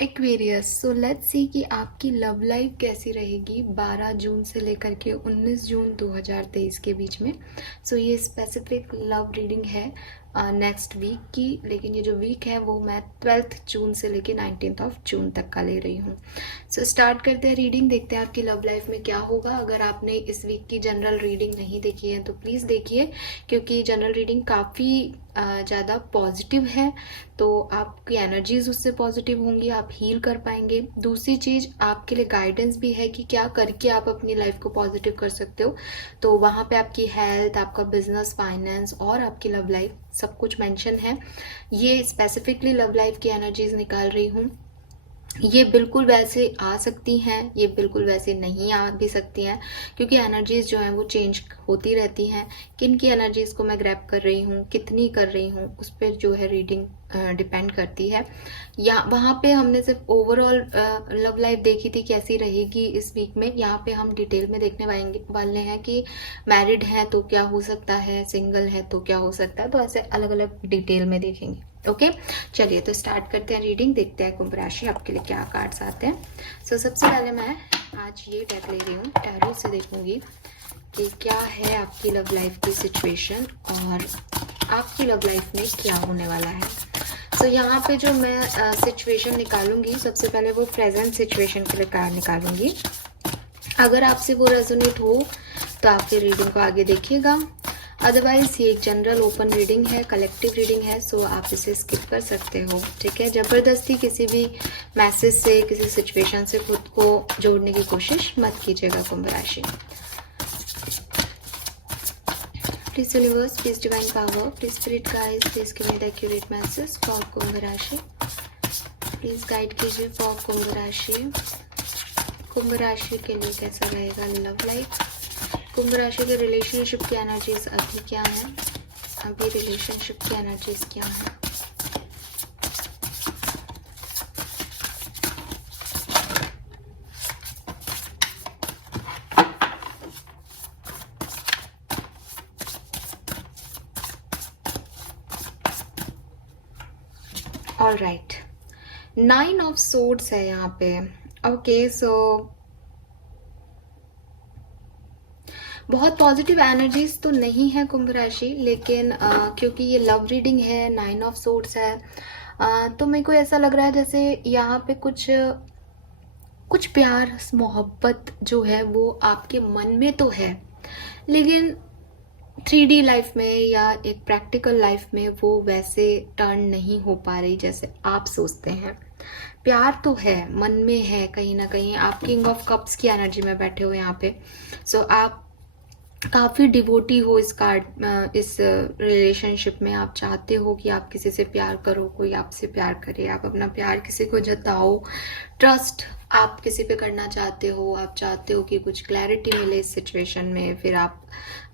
Aquarius, so let's see कि आपकी love life कैसी रहेगी 12 जून से लेकर के 19 जून 2023 के बीच में। सो ये स्पेसिफिक लव रीडिंग है नेक्स्ट वीक की, लेकिन ये जो वीक है वो मैं 12 जून से लेकर 19 जून तक का ले रही हूँ। सो स्टार्ट करते हैं रीडिंग, देखते हैं आपकी लव लाइफ में क्या होगा। अगर आपने इस वीक की जनरल रीडिंग नहीं देखी है तो प्लीज़ देखिए, क्योंकि जनरल रीडिंग काफ़ी ज़्यादा पॉजिटिव है, तो आपकी एनर्जीज उससे पॉजिटिव होंगी, आप हील कर पाएंगे। दूसरी चीज़, आपके लिए गाइडेंस भी है कि क्या करके आप अपनी लाइफ को पॉजिटिव कर सकते हो। तो वहाँ पे आपकी हेल्थ, आपका बिजनेस, फाइनेंस और आपकी लव लाइफ सब कुछ मेंशन है। ये स्पेसिफिकली लव लाइफ की एनर्जीज निकाल रही हूँ। ये बिल्कुल वैसे आ सकती हैं, ये बिल्कुल वैसे नहीं आ भी सकती हैं, क्योंकि एनर्जीज जो हैं वो चेंज होती रहती हैं। किन की एनर्जीज को मैं ग्रैब कर रही हूँ, कितनी कर रही हूँ, उस पर जो है रीडिंग डिपेंड करती है। या वहाँ पे हमने सिर्फ ओवरऑल लव लाइफ देखी थी कैसी रहेगी इस वीक में। यहाँ पे हम डिटेल में देखने वाले हैं कि मैरिड है तो क्या हो सकता है, सिंगल है तो क्या हो सकता है, तो ऐसे अलग अलग डिटेल में देखेंगे। ओके, चलिए तो स्टार्ट करते हैं रीडिंग, देखते हैं कुंभ राशि आपके लिए क्या कार्ड्स आते हैं। सबसे पहले मैं आज ये डेक ले रही हूँ, टैरो से देखूंगी कि क्या है आपकी लव लाइफ की सिचुएशन और आपकी लव लाइफ में क्या होने वाला है। यहाँ पे जो मैं सिचुएशन निकालूंगी, सबसे पहले वो प्रेजेंट सिचुएशन के लिए कार्ड निकालूंगी। अगर आपसे वो रेजोनेट हो तो आप फिर रीडिंग को आगे देखिएगा, अदरवाइज ये एक जनरल ओपन रीडिंग है, कलेक्टिव रीडिंग है, सो आप इसे स्किप कर सकते हो। ठीक है, जबरदस्ती किसी भी मैसेज से, किसी सिचुएशन से खुद को जोड़ने की कोशिश मत कीजिएगा कुंभ राशि। Please universe, please divine power, please spirit guides, please give me the accurate message for Kumbh राशि। प्लीज गाइड कीजिए फॉर कुंभ राशि। कुंभ राशि के लिए कैसा रहेगा लव लाइफ, कुंभ राशि के रिलेशनशिप की एनर्जीज अभी क्या है, अभी रिलेशनशिप की एनर्जीज क्या है। ऑल राइट, 9 ऑफ सोर्ड्स है यहाँ पे। ओके, सो बहुत पॉजिटिव एनर्जीज तो नहीं है कुंभ राशि, लेकिन क्योंकि ये लव रीडिंग है, 9 ऑफ सोर्ड्स है, तो मेरे को ऐसा लग रहा है जैसे यहाँ पे कुछ प्यार, मोहब्बत जो है वो आपके मन में तो है, लेकिन 3D लाइफ में या एक प्रैक्टिकल लाइफ में वो वैसे टर्न नहीं हो पा रही जैसे आप सोचते हैं। प्यार तो है, मन में है कहीं ना कहीं। आप किंग ऑफ कप्स की एनर्जी में बैठे हो यहाँ पे, आप काफ़ी डिवोटी हो इस रिलेशनशिप में। आप चाहते हो कि आप किसी से प्यार करो, कोई आपसे प्यार करे, आप अपना प्यार किसी को जताओ, ट्रस्ट आप किसी पे करना चाहते हो, आप चाहते हो कि कुछ क्लैरिटी मिले इस सिचुएशन में, फिर आप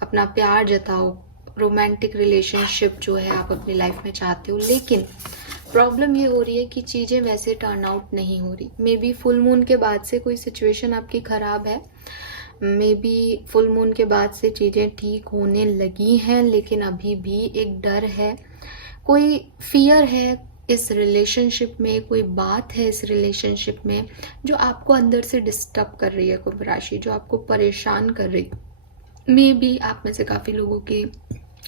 अपना प्यार जताओ। रोमांटिक रिलेशनशिप जो है आप अपनी लाइफ में चाहते हो, लेकिन प्रॉब्लम ये हो रही है कि चीज़ें वैसे टर्न आउट नहीं हो रही। मे बी फुल मून के बाद से कोई सिचुएशन आपकी ख़राब है, मे बी फुल मून के बाद से चीज़ें ठीक होने लगी हैं, लेकिन अभी भी एक डर है, कोई फियर है इस रिलेशनशिप में, कोई बात है इस रिलेशनशिप में जो आपको अंदर से डिस्टर्ब कर रही है कुंभ राशि, जो आपको परेशान कर रही। मे बी आप में से काफ़ी लोगों के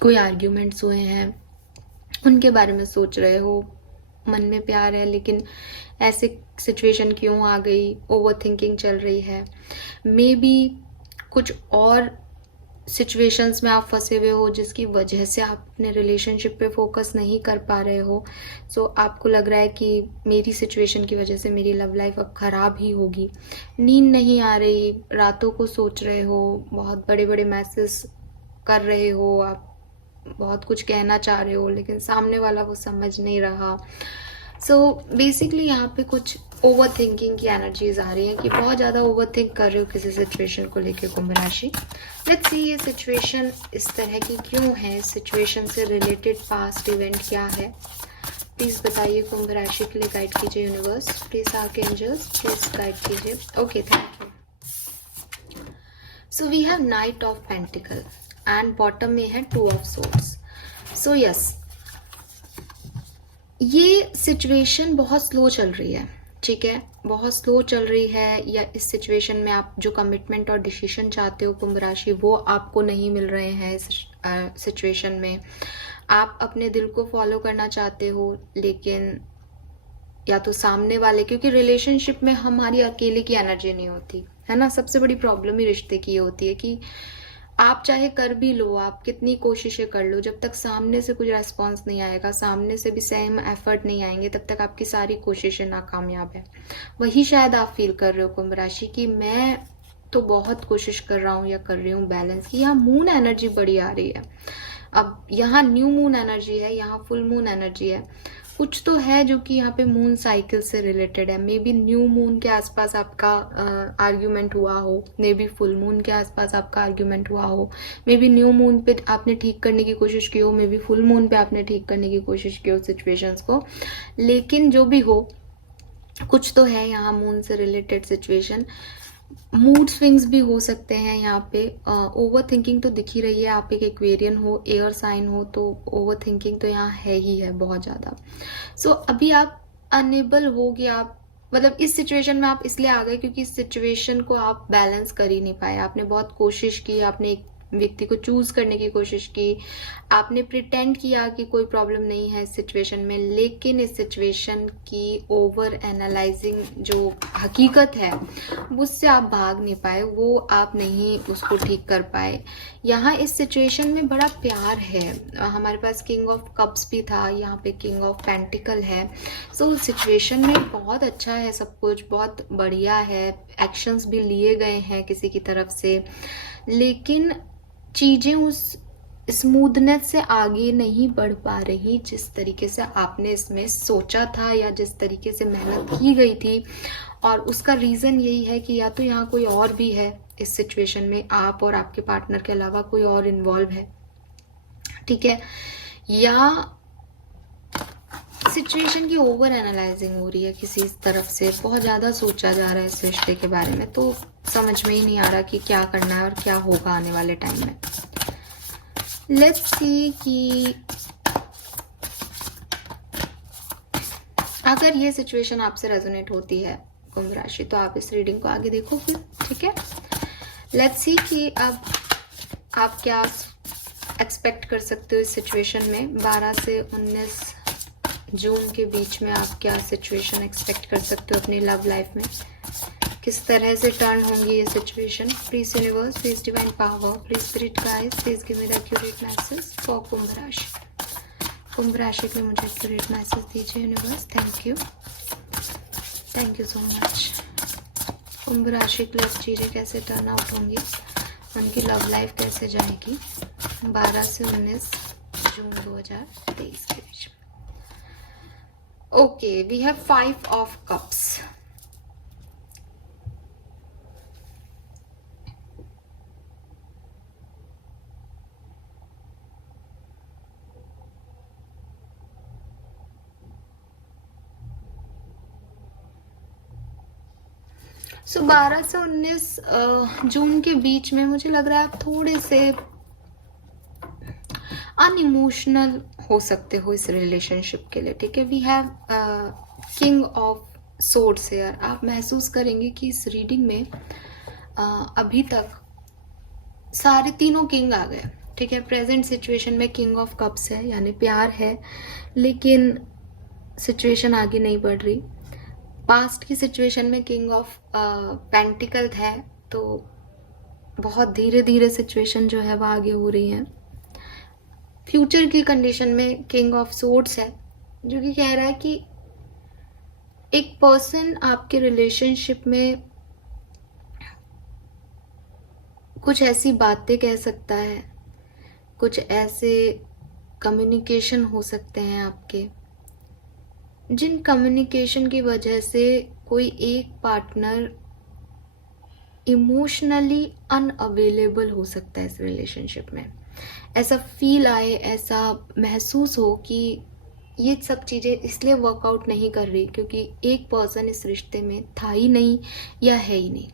कोई आर्ग्यूमेंट्स हुए हैं, उनके बारे में सोच रहे हो, मन में प्यार है लेकिन ऐसे सिचुएशन क्यों आ गई, ओवर थिंकिंग चल रही है। मे बी कुछ और सिचुएशंस में आप फंसे हुए हो जिसकी वजह से आप अपने रिलेशनशिप पे फोकस नहीं कर पा रहे हो। आपको लग रहा है कि मेरी सिचुएशन की वजह से मेरी लव लाइफ अब ख़राब ही होगी। नींद नहीं आ रही, रातों को सोच रहे हो, बहुत बड़े बड़े मैसेज कर रहे हो, आप बहुत कुछ कहना चाह रहे हो लेकिन सामने वाला वो समझ नहीं रहा। बेसिकली यहाँ पे कुछ ओवर थिंकिंग की एनर्जीज आ रही हैं कि बहुत ज़्यादा ओवर थिंक कर रहे हो किसी सिचुएशन को लेके कुंभ राशि। लेट्स सी ये सिचुएशन इस तरह की क्यों है, सिचुएशन से रिलेटेड पास्ट इवेंट क्या है, प्लीज़ बताइए कुंभ राशि के लिए। गाइड कीजिए universe, please archangels please guide कीजिए। Okay, thank you. So we have knight of pentacle and bottom में है 2 ऑफ सोर्ड्स। यस, ये सिचुएशन बहुत स्लो चल रही है, ठीक है, बहुत स्लो चल रही है, या इस सिचुएशन में आप जो कमिटमेंट और डिसीजन चाहते हो कुंभ राशि, वो आपको नहीं मिल रहे हैं इस सिचुएशन में। आप अपने दिल को फॉलो करना चाहते हो, लेकिन या तो सामने वाले, क्योंकि रिलेशनशिप में हमारी अकेले की एनर्जी नहीं होती है ना। सबसे बड़ी प्रॉब्लम ही रिश्ते की ये होती है कि आप चाहे कर भी लो, आप कितनी कोशिशें कर लो, जब तक सामने से कुछ रेस्पॉन्स नहीं आएगा, सामने से भी सेम एफर्ट नहीं आएंगे, तब तक आपकी सारी कोशिशें नाकामयाब है। वही शायद आप फील कर रहे हो कुंभ राशि की मैं तो बहुत कोशिश कर रहा हूँ या कर रही हूँ बैलेंस की। यहाँ मून एनर्जी बड़ी आ रही है। अब यहाँ न्यू मून एनर्जी है, यहाँ फुल मून एनर्जी है। कुछ तो है जो कि यहाँ पे मून साइकिल से रिलेटेड है। मे बी न्यू मून के आसपास आपका आर्ग्यूमेंट हुआ हो, मे बी फुल मून के आसपास आपका आर्ग्यूमेंट हुआ हो, मे बी न्यू मून पे आपने ठीक करने की कोशिश की हो, मे बी फुल मून पे आपने ठीक करने की कोशिश की हो सिचुएशंस को। लेकिन जो भी हो, कुछ तो है यहाँ मून से रिलेटेड सिचुएशन। मूड स्विंग्स भी हो सकते हैं यहाँ पे। ओवर थिंकिंग तो दिख ही रही है। आप एक एक्वेरियन हो, एयर साइन हो, तो ओवर थिंकिंग तो यहाँ है ही है बहुत ज़्यादा। सो अभी आप अनेबल हो कि आप, मतलब इस सिचुएशन में आप इसलिए आ गए क्योंकि इस सिचुएशन को आप बैलेंस कर ही नहीं पाए। आपने बहुत कोशिश की, आपने एक व्यक्ति को चूज करने की कोशिश की, आपने प्रिटेंड किया कि कोई प्रॉब्लम नहीं है इस सिचुएशन में, लेकिन इस सिचुएशन की ओवर एनालाइजिंग जो हकीकत है उससे आप भाग नहीं पाए, वो आप नहीं उसको ठीक कर पाए। यहाँ इस सिचुएशन में बड़ा प्यार है। हमारे पास किंग ऑफ कप्स भी था, यहाँ पे किंग ऑफ पेंटिकल है। सो सिचुएशन में बहुत अच्छा है, सब कुछ बहुत बढ़िया है, एक्शंस भी लिए गए हैं किसी की तरफ से, लेकिन चीजें उस स्मूथनेस से आगे नहीं बढ़ पा रही जिस तरीके से आपने इसमें सोचा था या जिस तरीके से मेहनत की गई थी। और उसका रीज़न यही है कि या तो यहाँ कोई और भी है इस सिचुएशन में, आप और आपके पार्टनर के अलावा कोई और इन्वॉल्व है, ठीक है, या सिचुएशन की ओवर एनालाइजिंग हो रही है किसी तरफ से, बहुत ज़्यादा सोचा जा रहा है इस रिश्ते के बारे में, तो समझ में ही नहीं आ रहा कि क्या करना है और क्या होगा आने वाले टाइम में। लेट्स सी कि अगर ये सिचुएशन आपसे रेजोनेट होती है कुंभ राशि, तो आप इस रीडिंग को आगे देखो फिर, ठीक है। लेट्स सी कि अब आप क्या एक्सपेक्ट कर सकते हो इस सिचुएशन में। 12 से 19 जून के बीच में आप क्या सिचुएशन एक्सपेक्ट कर सकते हो अपनी लव लाइफ में, किस तरह से टर्न होंगी ये situation. Please universe, please divine power, please spirit guides, please give me the accurate message for Kumbh rashi. Kumbh राशि के लिए मुझे एक्यूरेट मैसेज दीजिए universe. Thank you so much. Kumbh राशि के लिए चीज़ें कैसे टर्न आउट होंगी, उनकी लव लाइफ कैसे जाएगी 12 से 19 जून 2023 के बीच में। Okay, we have 5 of cups. So 12 से 19 जून के बीच में मुझे लग रहा है आप थोड़े से अनइमोशनल हो सकते हो इस रिलेशनशिप के लिए, ठीक है। We have king of swords here. आप महसूस करेंगे कि इस रीडिंग में अभी तक सारे तीनों किंग आ गए, ठीक है। प्रेजेंट सिचुएशन में किंग ऑफ कप्स है, यानी प्यार है, लेकिन सिचुएशन आगे नहीं बढ़ रही। पास्ट की सिचुएशन में किंग ऑफ पेंटिकल है, तो बहुत धीरे धीरे सिचुएशन जो है वो आगे हो रही है। फ्यूचर की कंडीशन में किंग ऑफ सोर्ड्स है, जो कि कह रहा है कि एक पर्सन आपके रिलेशनशिप में कुछ ऐसी बातें कह सकता है, कुछ ऐसे कम्युनिकेशन हो सकते हैं आपके, जिन कम्युनिकेशन की वजह से कोई एक पार्टनर इमोशनली अनअवेलेबल हो सकता है इस रिलेशनशिप में। ऐसा फील आए, ऐसा महसूस हो कि ये सब चीज़ें इसलिए वर्कआउट नहीं कर रही क्योंकि एक पर्सन इस रिश्ते में था ही नहीं या है ही नहीं।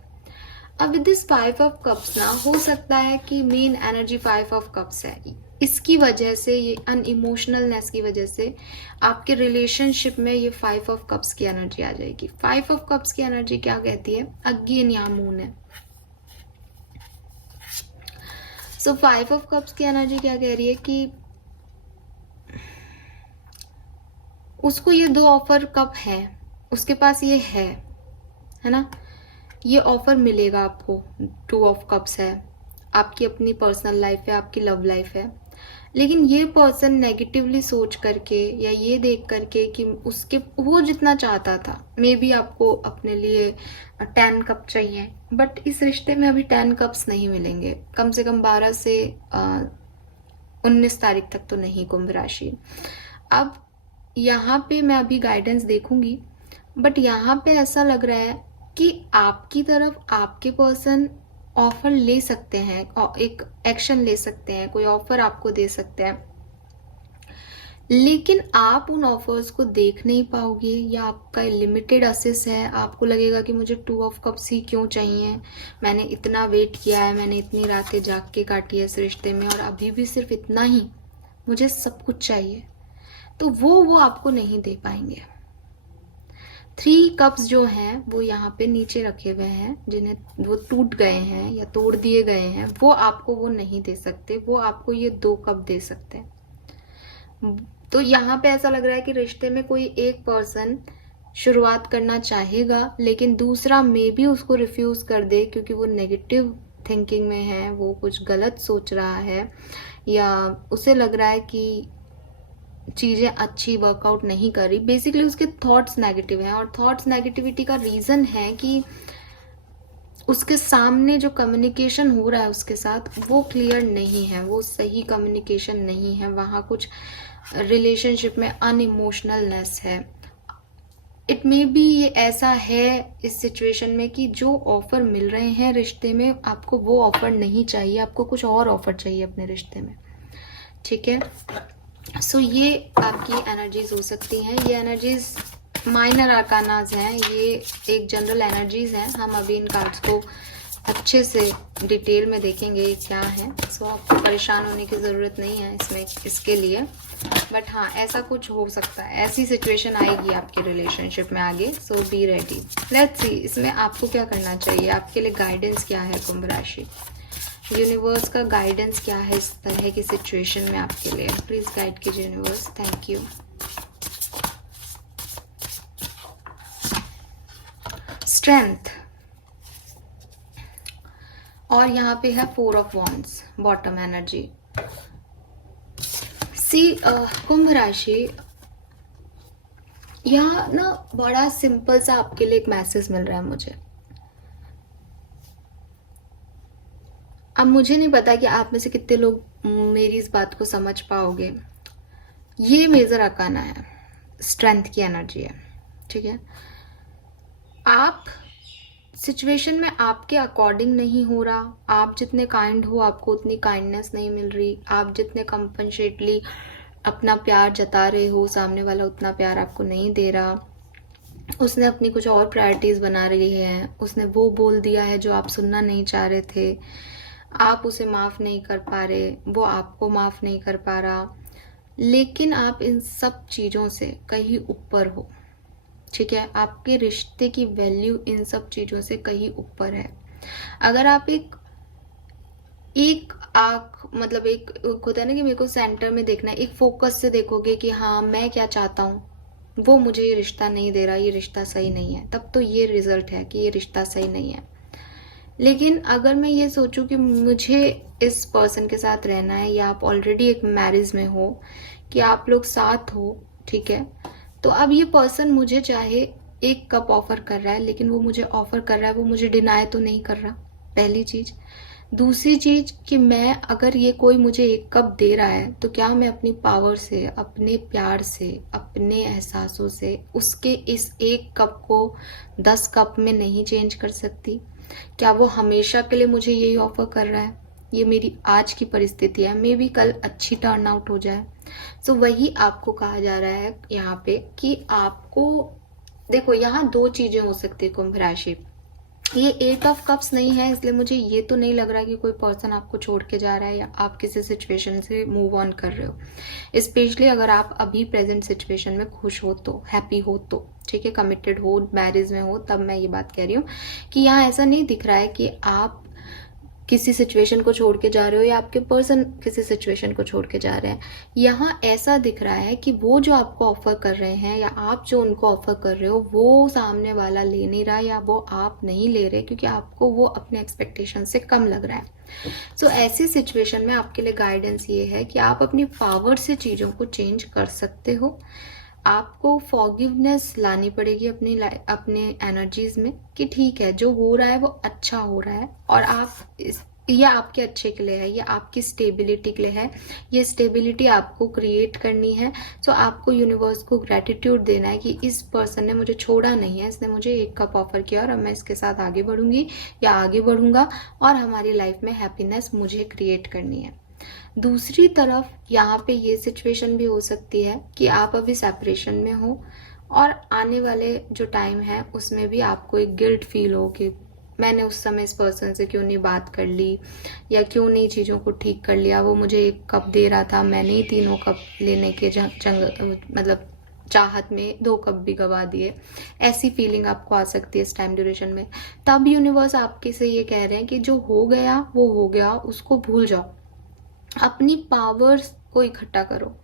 अब विद दिस 5 ऑफ कप्स ना, हो सकता है कि मेन एनर्जी 5 ऑफ कप्स है, इसकी वजह से, ये अनइमोशनलनेस की वजह से आपके रिलेशनशिप में ये 5 ऑफ कप्स की एनर्जी आ जाएगी। 5 ऑफ कप्स की एनर्जी क्या कहती है? अगेन यहाँ मून है। सो 5 ऑफ कप्स की एनर्जी क्या कह रही है कि उसको ये 2 ऑफर कप है, उसके पास ये है ना, ये ऑफर मिलेगा आपको। 2 ऑफ कप्स है, आपकी अपनी पर्सनल लाइफ है, आपकी लव लाइफ है, लेकिन ये पर्सन नेगेटिवली सोच करके या ये देख करके कि उसके वो जितना चाहता था, मे बी आपको अपने लिए 10 कप चाहिए, बट इस रिश्ते में अभी 10 कप्स नहीं मिलेंगे, कम से कम 12 से 19 तारीख तक तो नहीं, कुंभ राशि। अब यहाँ पे मैं अभी गाइडेंस देखूंगी, बट यहाँ पे ऐसा लग रहा है कि आपकी तरफ आपके पर्सन ऑफर ले सकते हैं, एक एक्शन ले सकते हैं, कोई ऑफर आपको दे सकते हैं, लेकिन आप उन ऑफर्स को देख नहीं पाओगे, या आपका लिमिटेड असेस है, आपको लगेगा कि मुझे 2 ऑफ कप्स ही क्यों चाहिए, मैंने इतना वेट किया है, मैंने इतनी रातें जाग के काटी है इस रिश्ते में, और अभी भी सिर्फ इतना ही, मुझे सब कुछ चाहिए, तो वो आपको नहीं दे पाएंगे। 3 कप्स जो हैं वो यहाँ पे नीचे रखे हुए हैं, जिन्हें वो टूट गए हैं या तोड़ दिए गए हैं, वो आपको वो नहीं दे सकते, वो आपको ये 2 कप दे सकते हैं। तो यहाँ पे ऐसा लग रहा है कि रिश्ते में कोई एक पर्सन शुरुआत करना चाहेगा, लेकिन दूसरा मे भी उसको रिफ्यूज कर दे, क्योंकि वो नेगेटिव थिंकिंग में है, वो कुछ गलत सोच रहा है, या उसे लग रहा है कि चीज़ें अच्छी वर्कआउट नहीं कर रही। बेसिकली उसके थॉट्स नेगेटिव हैं, और थॉट्स नेगेटिविटी का रीज़न है कि उसके सामने जो कम्युनिकेशन हो रहा है उसके साथ, वो क्लियर नहीं है, वो सही कम्युनिकेशन नहीं है, वहाँ कुछ रिलेशनशिप में अनइमोशनलनेस है। इट मे बी ये ऐसा है इस सिचुएशन में कि जो ऑफर मिल रहे हैं रिश्ते में, आपको वो ऑफर नहीं चाहिए, आपको कुछ और ऑफर चाहिए अपने रिश्ते में, ठीक है। सो ये आपकी एनर्जीज हो सकती हैं। ये एनर्जीज माइनर आर्कानाज हैं, ये एक जनरल एनर्जीज हैं। हम अभी इन कार्ड्स को अच्छे से डिटेल में देखेंगे ये क्या है। सो आपको परेशान होने की ज़रूरत नहीं है इसमें, इसके लिए, बट हाँ ऐसा कुछ हो सकता है, ऐसी सिचुएशन आएगी आपके रिलेशनशिप में आगे। सो बी रेडी। लेट्स सी इसमें आपको क्या करना चाहिए, आपके लिए गाइडेंस क्या है कुंभ राशि, यूनिवर्स का गाइडेंस क्या है इस तरह की सिचुएशन में आपके लिए। प्लीज गाइड कीजिए यूनिवर्स, थैंक यू। स्ट्रेंथ, और यहाँ पे है 4 ऑफ वॉन्ड्स, बॉटम एनर्जी। सी कुंभ राशि, यहाँ ना बड़ा सिंपल सा आपके लिए एक मैसेज मिल रहा है मुझे। अब मुझे नहीं पता कि आप में से कितने लोग मेरी इस बात को समझ पाओगे। ये मेजर अकाना है, स्ट्रेंथ की एनर्जी है, ठीक है। आप सिचुएशन में आपके अकॉर्डिंग नहीं हो रहा, आप जितने काइंड हो आपको उतनी काइंडनेस नहीं मिल रही, आप जितने कंपनसेटली अपना प्यार जता रहे हो सामने वाला उतना प्यार आपको नहीं दे रहा, उसने अपनी कुछ और प्रायोरिटीज़ बना रही है, उसने वो बोल दिया है जो आप सुनना नहीं चाह रहे थे, आप उसे माफ़ नहीं कर पा रहे, वो आपको माफ़ नहीं कर पा रहा, लेकिन आप इन सब चीज़ों से कहीं ऊपर हो, ठीक है। आपके रिश्ते की वैल्यू इन सब चीज़ों से कहीं ऊपर है। अगर आप एक आँख, मतलब एक होता है ना कि मेरे को सेंटर में देखना है, एक फोकस से देखोगे कि हाँ मैं क्या चाहता हूँ, वो मुझे ये रिश्ता नहीं दे रहा, ये रिश्ता सही नहीं है, तब तो ये रिजल्ट है कि ये रिश्ता सही नहीं है। लेकिन अगर मैं ये सोचूं कि मुझे इस पर्सन के साथ रहना है, या आप ऑलरेडी एक मैरिज में हो, कि आप लोग साथ हो, ठीक है, तो अब ये पर्सन मुझे चाहे 1 कप ऑफर कर रहा है, लेकिन वो मुझे ऑफर कर रहा है, वो मुझे डिनाई तो नहीं कर रहा, पहली चीज़। दूसरी चीज़ कि मैं, अगर ये कोई मुझे 1 कप दे रहा है, तो क्या मैं अपनी पावर से, अपने प्यार से, अपने एहसासों से उसके इस 1 कप को 10 कप में नहीं चेंज कर सकती? क्या वो हमेशा के लिए मुझे यही ऑफर कर रहा है? ये मेरी आज की परिस्थिति है, मे बी कल अच्छी टर्न आउट हो जाए। सो वही आपको कहा जा रहा है यहाँ पे कि आपको देखो, यहाँ 2 चीज़ें हो सकती है कुंभ राशि। ये 8 ऑफ कप्स नहीं है, इसलिए मुझे ये तो नहीं लग रहा कि कोई पर्सन आपको छोड़ के जा रहा है या आप किसी सिचुएशन से मूव ऑन कर रहे हो। स्पेशली अगर आप अभी प्रेजेंट सिचुएशन में खुश हो तो, हैप्पी हो तो, ठीक है, कमिटेड हो, मैरिज में हो, तब मैं ये बात कह रही हूँ कि यहाँ ऐसा नहीं दिख रहा है कि आप किसी सिचुएशन को छोड़ के जा रहे हो या आपके पर्सन किसी सिचुएशन को छोड़ के जा रहे हैं। यहाँ ऐसा दिख रहा है कि वो जो आपको ऑफर कर रहे हैं या आप जो उनको ऑफर कर रहे हो वो सामने वाला ले नहीं रहा या वो आप नहीं ले रहे, क्योंकि आपको वो अपने एक्सपेक्टेशन से कम लग रहा है। सो ऐसी सिचुएशन में आपके लिए गाइडेंस ये है कि आप अपनी पावर से चीज़ों को चेंज कर सकते हो। आपको फॉरगिवनेस लानी पड़ेगी अपने एनर्जीज में कि ठीक है, जो हो रहा है वो अच्छा हो रहा है और ये आपके अच्छे के लिए है, ये आपकी स्टेबिलिटी के लिए है, ये स्टेबिलिटी आपको क्रिएट करनी है। सो आपको यूनिवर्स को ग्रेटिट्यूड देना है कि इस पर्सन ने मुझे छोड़ा नहीं है, इसने मुझे एक कप ऑफर किया और अब मैं इसके साथ आगे बढ़ूंगी या आगे बढ़ूंगा और हमारी लाइफ में हैप्पीनेस मुझे क्रिएट करनी है। दूसरी तरफ यहाँ पे ये सिचुएशन भी हो सकती है कि आप अभी सेपरेशन में हो और आने वाले जो टाइम है उसमें भी आपको एक गिल्ट फील हो कि मैंने उस समय इस पर्सन से क्यों नहीं बात कर ली या क्यों नहीं चीज़ों को ठीक कर लिया। वो मुझे एक कप दे रहा था, मैंने ही 3 कप लेने के मतलब चाहत में 2 कप भी गवा दिए। ऐसी फीलिंग आपको आ सकती है इस टाइम ड्यूरेशन में। तब यूनिवर्स आपके से ये कह रहे हैं कि जो हो गया वो हो गया, उसको भूल जाओ, अपनी पावर्स को इकट्ठा करो।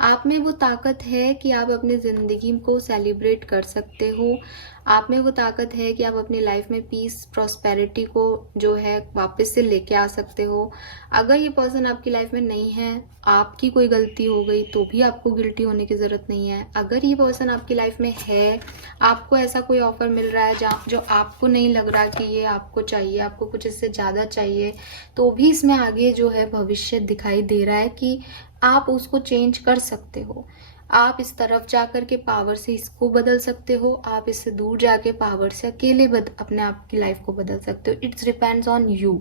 आप में वो ताकत है कि आप अपनी ज़िंदगी को सेलिब्रेट कर सकते हो। आप में वो ताकत है कि आप अपनी लाइफ में पीस, प्रॉस्पेरिटी को जो है वापस से लेके आ सकते हो। अगर ये पर्सन आपकी लाइफ में नहीं है, आपकी कोई गलती हो गई तो भी आपको गिल्टी होने की ज़रूरत नहीं है। अगर ये पर्सन आपकी लाइफ में है, आपको ऐसा कोई ऑफर मिल रहा है जहाँ जो आपको नहीं लग रहा कि ये आपको चाहिए, आपको कुछ इससे ज़्यादा चाहिए, तो भी इसमें आगे जो है भविष्य दिखाई दे रहा है कि आप उसको चेंज कर सकते हो। आप इस तरफ जाकर के पावर से इसको बदल सकते हो, आप इससे दूर जाके पावर से अकेले अपने आप की लाइफ को बदल सकते हो। इट्स डिपेंड्स ऑन यू,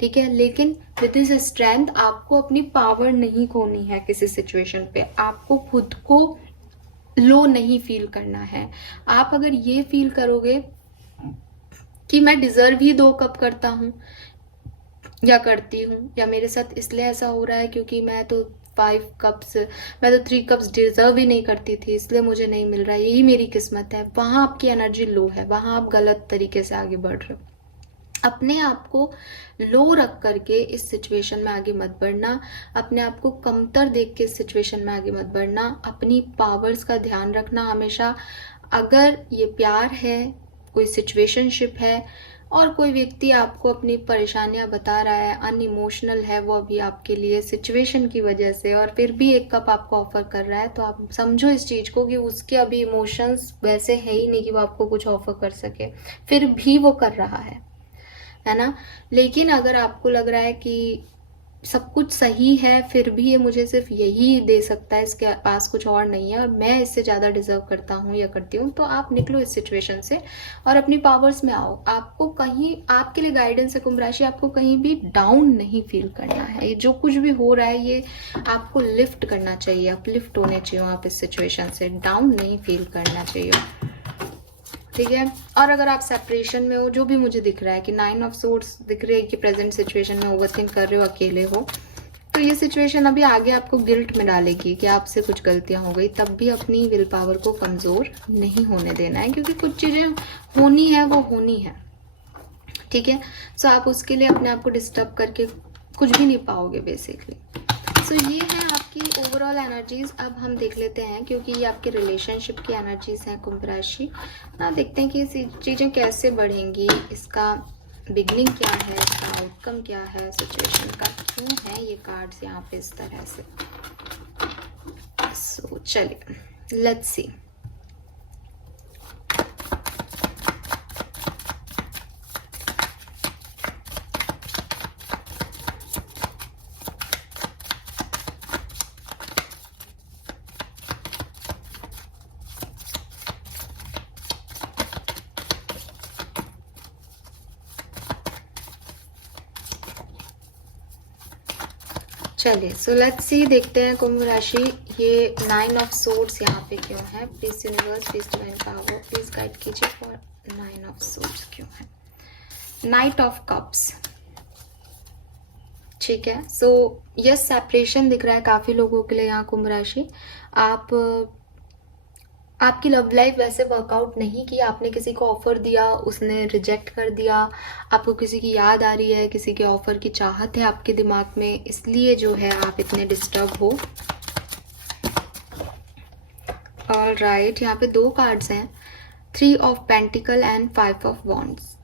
ठीक है। लेकिन विद दिस स्ट्रेंथ आपको अपनी पावर नहीं खोनी है किसी सिचुएशन पे। आपको खुद को लो नहीं फील करना है। आप अगर ये फील करोगे कि मैं डिजर्व ही 2 कप करता हूँ या करती हूँ, या मेरे साथ इसलिए ऐसा हो रहा है क्योंकि मैं तो 3 कप्स डिजर्व ही नहीं करती थी, इसलिए मुझे नहीं मिल रहा है, यही मेरी किस्मत है, वहां आपकी एनर्जी लो है, वहां आप गलत तरीके से आगे बढ़ रहे हो। अपने आप को लो रख करके इस सिचुएशन में आगे मत बढ़ना, अपने आप को कमतर देख के इस सिचुएशन में आगे मत बढ़ना। अपनी पावर्स का ध्यान रखना हमेशा। अगर ये प्यार है, कोई सिचुएशनशिप है और कोई व्यक्ति आपको अपनी परेशानियां बता रहा है, अनइमोशनल है वो अभी आपके लिए सिचुएशन की वजह से, और फिर भी 1 कप आपको ऑफर कर रहा है, तो आप समझो इस चीज को कि उसके अभी इमोशंस वैसे है ही नहीं कि वो आपको कुछ ऑफर कर सके, फिर भी वो कर रहा है ना। लेकिन अगर आपको लग रहा है कि सब कुछ सही है, फिर भी ये मुझे सिर्फ यही दे सकता है, इसके पास कुछ और नहीं है और मैं इससे ज़्यादा डिजर्व करता हूँ या करती हूँ, तो आप निकलो इस सिचुएशन से और अपनी पावर्स में आओ। आपको कहीं, आपके लिए गाइडेंस है कुंभ राशि, आपको कहीं भी डाउन नहीं फील करना है। ये जो कुछ भी हो रहा है ये आपको लिफ्ट करना चाहिए, अपलिफ्ट होने चाहिए आप इस सिचुएशन से, डाउन नहीं फील करना चाहिए, ठीक है। और अगर आप सेपरेशन में हो, जो भी मुझे दिख रहा है कि 9 ऑफ सोर्ड्स दिख रही है कि प्रेजेंट सिचुएशन में ओवरथिंक कर रहे हो, अकेले हो, तो ये सिचुएशन अभी आगे आपको गिल्ट में डालेगी कि आपसे कुछ गलतियां हो गई। तब भी अपनी विल पावर को कमजोर नहीं होने देना है, क्योंकि कुछ चीजें होनी है वो होनी है, ठीक है। सो आप उसके लिए अपने आप को डिस्टर्ब करके कुछ भी नहीं पाओगे बेसिकली। सो ये है आपकी ओवरऑल एनर्जीज। अब हम देख लेते हैं, क्योंकि ये आपके रिलेशनशिप की एनर्जीज हैं कुंभ राशि ना, देखते हैं कि ये चीज़ें कैसे बढ़ेंगी, इसका बिगनिंग क्या है, इसका आउटकम क्या है, सिचुएशन का क्यों है ये कार्ड्स यहाँ पे इस तरह से। सो चलिए लेट्स सी। चलिए सो लेट्स सी, देखते हैं कुंभ राशि ये 9 ऑफ सोर्ड्स यहाँ पे क्यों है। Please universe, please divine power, please guide कीजिए फॉर 9 ऑफ सोर्ड्स क्यों है। नाइट ऑफ कप्स, ठीक है। सो यस, सेपरेशन दिख रहा है काफ़ी लोगों के लिए यहाँ कुंभ राशि। आपकी लव लाइफ वैसे वर्कआउट नहीं की, आपने किसी को ऑफर दिया, उसने रिजेक्ट कर दिया, आपको किसी की याद आ रही है, किसी के ऑफर की चाहत है आपके दिमाग में, इसलिए जो है आप इतने डिस्टर्ब हो। ऑलराइट, यहाँ पे 2 कार्ड्स हैं, 3 of pentacle and 5 of wands.